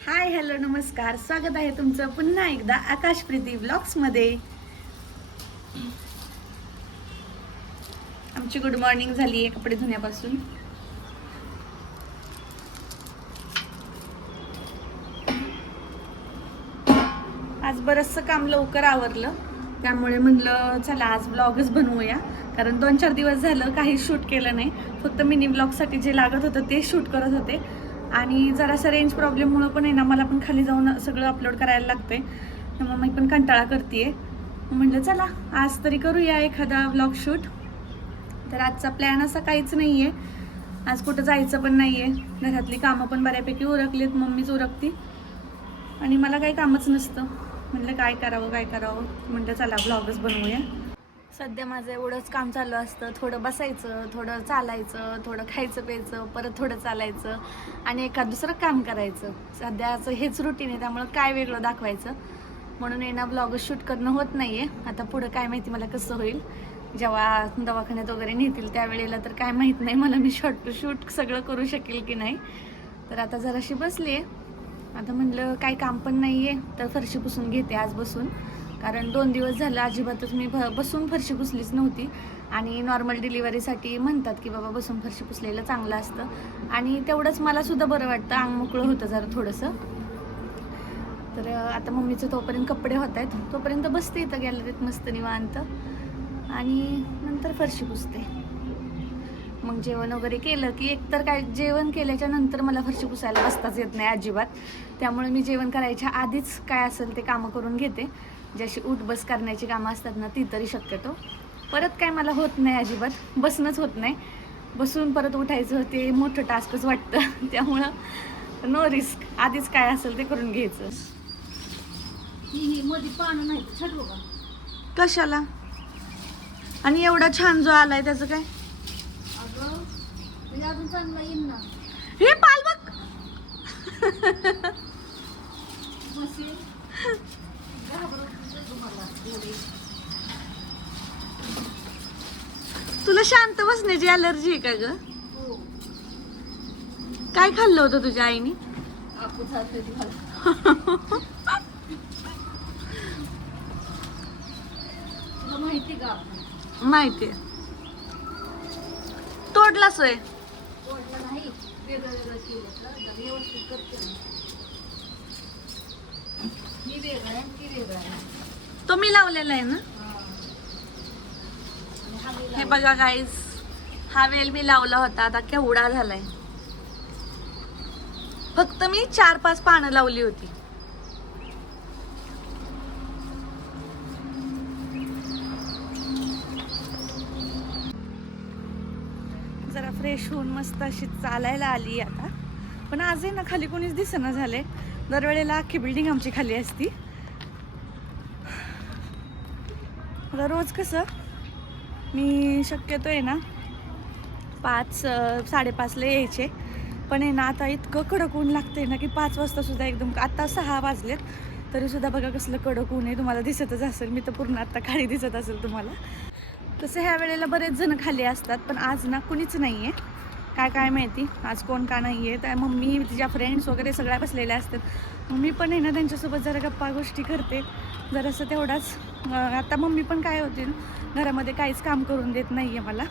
Hi hello नमस्कार, स्वागत आहे तुमचं पुन्हा एकदा आकाश प्रीती ब्लॉग्समध्ये. आमची गुड मॉर्निंग झाली आहे कपडे धुण्यापासून. आज बरंचसं काम लवकर आवरलं, त्यामुळे म्हटलं चला आज ब्लॉगच बनवूया. कारण 2-4 दिवस झालं काही शूट केलं नाही, फक्त मिनी ब्लॉगसाठी जे लागत होतं ते शूट करत होते. आणि जरासं रेंज प्रॉब्लेममुळं पण आहे ना, मला पण खाली जाऊन सगळं अपलोड करायला लागतंय, त्यामुळे मी पण कंटाळा करते. म्हटलं चला आज तरी करूया एखादा ब्लॉग शूट. तर आजचा प्लॅन असा काहीच नाही आहे, आज कुठं जायचं पण नाही आहे. घरातली कामं पण बऱ्यापैकी उरकलीत, मम्मीच उरकती आणि मला काही कामच नसतं. म्हटलं काय करावं म्हटलं चला ब्लॉगच बनवूया. सध्या माझं एवढंच काम चालू असतं, थोडं बसायचं, थोडं चालायचं, थोडं खायचं प्यायचं, परत थोडं चालायचं आणि एखाद दुसरं काम करायचं. सध्याचं हेच रुटीन आहे, त्यामुळं काय वेगळं दाखवायचं म्हणून आहे ना ब्लॉग शूट करणं होत नाही आहे. आता पुढं काय माहिती मला कसं होईल, जेव्हा दवाखान्यात वगैरे नेतील त्यावेळेला तर काय माहीत नाही मला, मी शूट सगळं करू शकेल की नाही. तर आता जराशी बसली आहे, आता म्हटलं काही काम पण नाही आहे तर फरशी पुसून घेते आज बसून. कारण 2 दिवस झालं अजिबातच मी बसून फरशी पुसलीच नव्हती. आणि नॉर्मल डिलिव्हरीसाठी म्हणतात की बाबा बसून फरशी पुसलेलं चांगलं असतं आणि तेवढंच मलासुद्धा बरं वाटतं, अंग मोकळं होतं जरा थोडंसं. तर आता मम्मीचं तोपर्यंत कपडे होत आहेत, तोपर्यंत बसते इथं गॅलरीत मस्त निवांत आणि नंतर फरशी पुसते. मग जेवण वगैरे केलं की एकतर काय, जेवण केल्याच्या नंतर मला फरशी पुसायला बसताच येत नाही अजिबात. त्यामुळे मी जेवण करायच्या आधीच काय असेल ते कामं करून घेते. जशी उठ बस करण्याची कामं असतात ना ती तरी शक्यतो. परत काय मला होत नाही अजिबात, बसणंच होत नाही. बसून परत उठायचं ते मोठं टास्कच वाटतं. त्यामुळं नो रिस्क, आधीच काय असेल ते करून घ्यायचं. ही मध्ये पानं नाही छटलो का कशाला? आणि एवढा छान जो आलाय त्याचं काय? अगं म्हणजे अजून चांगला येईल ना. हे पाल बघ. मशीन घाबरत तुम्हाला एवढी. तुला शांत बसण्याची अलर्जी आहे का ग? हो काय खाल्लं होतं तुझ्या आईने? आपू चालते तुम्हाला. तुला माहिती का आपण माहितीये. तोडला सोय. ओढलं नाही, वेगळं वेगळं केलं तर व्यवस्थित करते ना. ही वेगळं आहे ती वेगळं आहे. तो मी लावलेला आहे ना. आणि हा वेगळा हे बघा गाईज, हा वेल मी लावला होता, आता केवढा झालाय. फक्त मी 4-5 पानं लावली होती. जरा फ्रेश होऊन मस्त अशी चालायला आली आता. पण आज आहे ना खाली कोणीच दिसेना झाले. दरवेळेला अख्खी बिल्डिंग आमची खाली असती. आता रोज कसं मी शक्यतो आहे ना 5-5:30ला यायचे, पण आहे ना आता इतकं कडक ऊन लागतंय ना की 5 वाजता सुद्धा एकदम, आता 6 वाजलेत तरी सुद्धा बघा कसलं कडक ऊन आहे. तुम्हाला दिसतच असेल, मी तर पूर्ण आता खाली दिसत असेल तुम्हाला. तसं ह्या वेळेला बरेच जण खाली असतात, पण आज ना कुणीच नाही आहे. काय माहिती आज कोण का नाही आहे. त्या मम्मी तिच्या फ्रेंड्स वगैरे सगळ्या बसलेल्या असतात. मी पण आहे ना त्यांच्यासोबत जरा गप्पा गोष्टी करते जरासं तेवढाच. आता मम्मी पण काय होती घरामध्ये काहीच काम करून देत नाही आहे मला,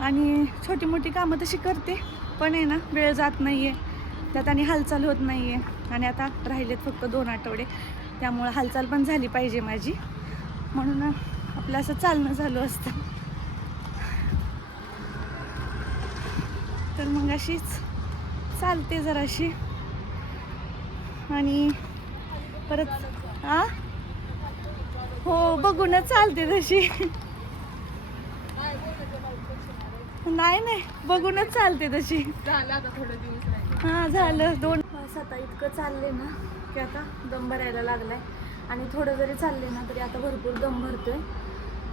आणि छोटी मोठी कामं तशी करते पण आहे ना वेळ जात नाही आहे त्यात आणि हालचाल होत नाही आहे. आणि आता राहिलेत फक्त 2 आठवडे, त्यामुळं हालचाल पण झाली पाहिजे माझी, म्हणून आपलं असं चालणं चालू असतं. तर मग अशीच चालते जराशी आणि परत हो बघूनच चालते तशी. नाही बघूनच चालते तशी. झालं आता थोडे दिवस राहिले. हां झालं 2 तास आता इतकं चालले ना की आता दम भरायला लागलाय. आणि थोडं जरी चालले ना तरी आता भरपूर दम भरतोय.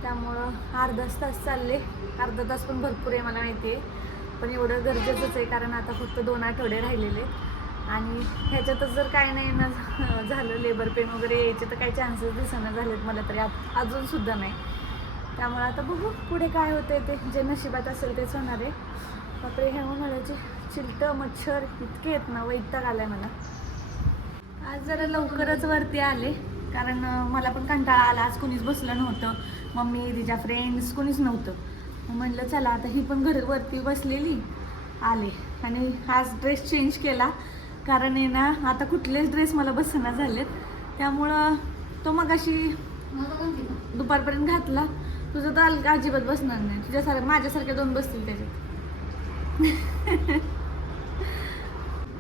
त्यामुळं अर्धा तास चालले, अर्धा तास पण भरपूर आहे मला माहिती आहे, पण एवढं गरजेचंच आहे कारण आता फक्त 2 आठवडे राहिलेले. आणि ह्याच्यातच जर काय नाही ना झालं, लेबर पेन वगैरे यायचे तर काही चान्सेस दिसेना झालेत मला तरी अजूनसुद्धा नाही. त्यामुळे आता बघू पुढे काय होतंय ते, जे नशिबात असेल तेच होणार आहे. बापरे ह्या उन्हाळ्याची चिलटं मच्छर इतके आहेत ना, वैताग आलाय मला. आज जरा लवकरच वरती आले कारण मला पण कंटाळा आला. आज कोणीच बसलं नव्हतं, मम्मी तिच्या फ्रेंड्स कोणीच नव्हतं. मग म्हणलं चला आता ही पण वरती बसलेली आले. आणि आज ड्रेस चेंज केला कारण आहे ना आता कुठलेच ड्रेस मला बसना झालेत. त्यामुळं तो मग अशी दुपारपर्यंत घातला. तुझं तर अजिबात बसणार नाही, तुझ्यासारखं माझ्यासारख्या 2 बसतील त्याच्यात.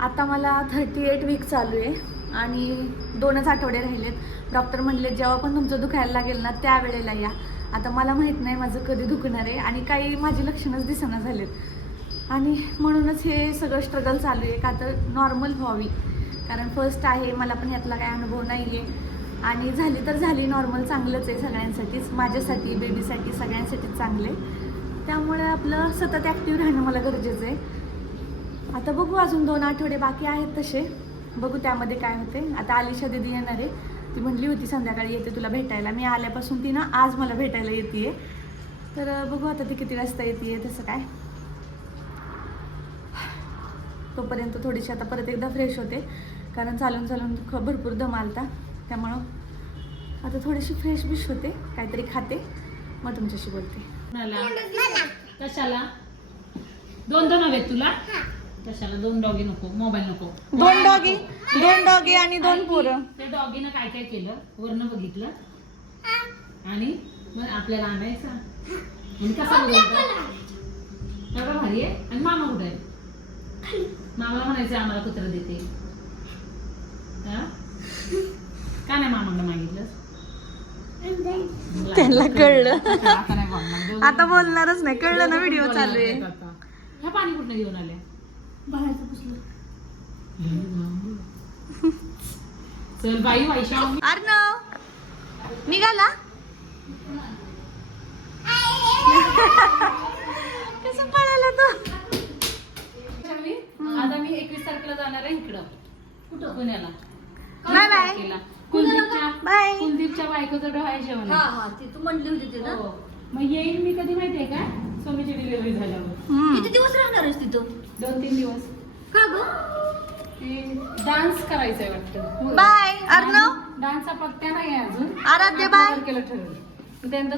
आता मला 38 वीक चालू आहे आणि 2च आठवडे राहिलेत. डॉक्टर म्हणले जेव्हा पण तुमचं दुखायला लागेल ना त्यावेळेला या. आता मला माहीत नाही माझं कधी दुखणार आहे आणि काही माझी लक्षणंच दिसना झालेत. आणि म्हणूनच हे सगळं स्ट्रगल चालू आहे का तर नॉर्मल व्हावी. कारण फर्स्ट आहे, मला पण यातला काही अनुभव नाही आहे. आणि झाली तर झाली नॉर्मल, चांगलंच आहे सगळ्यांसाठीच, माझ्यासाठी बेबीसाठी सगळ्यांसाठीच चांगलं आहे. त्यामुळे आपलं सतत ॲक्टिव्ह राहणं मला गरजेचं आहे. आता बघू, अजून 2 आठवडे बाकी आहेत तसे, बघू त्यामध्ये काय होते. आता आलिशा दीदी येणार आहे, ती म्हटली होती संध्याकाळी येते तुला भेटायला. मी आल्यापासून ती ना आज मला भेटायला येते. तर बघू आता ती किती वाजता येते तसं काय. तोपर्यंत थोडीशी आता परत एकदा फ्रेश होते कारण चालून चालून भरपूर दम आलता. त्यामुळं आता थोडीशी फ्रेश बिश होते, काहीतरी खाते, मग तुमच्याशी बोलते. कशाला 2 हवेत तुला? कशाला 2 डॉगी नको, मोबाईल नको. 2 डॉगी आणि 2 पोरं. त्या डॉगीनं काय काय केलं वरनं बघितलं आणि मग आपल्याला आणायचं आणि कसा बघायचा भारी आहे. आणि मामा कुठे आहे? मामाला म्हणायचं आम्हाला कुत्रा देते का नाही मामाला मागितलं? त्यांना कळलं, आता नाही बोलणार. आता बोलणारच नाही, कळलं ना व्हिडिओ चालू आहे. ह्या पाणी कुठनं घेऊन आले? बाहेरचं पुसलं. चल बाई वैशा अर्णव निघाला. कसं पळाला तो. आता मी 21 तारखेला जाणार आहे इकडं. कुठं? पुण्याला. Bye bye. बाय. कुलदीपच्या बायकोचं डोहाळे जेवण आहे. हा ती तू म्हणली होती ते ना. हो. मग येईल मी कधी माहितीये का? सोमीची डिलिव्हरी झाल्यावर. किती दिवस राहणार आहेस तिथं? 2-3 दिवस. का ग? डान्स करायचंय वाटतं. बाय अर्णव. डान्सचा पत्त्या नाही आहे अजून. आराध्य बाय. केलं ठरवलं. त्यानंतर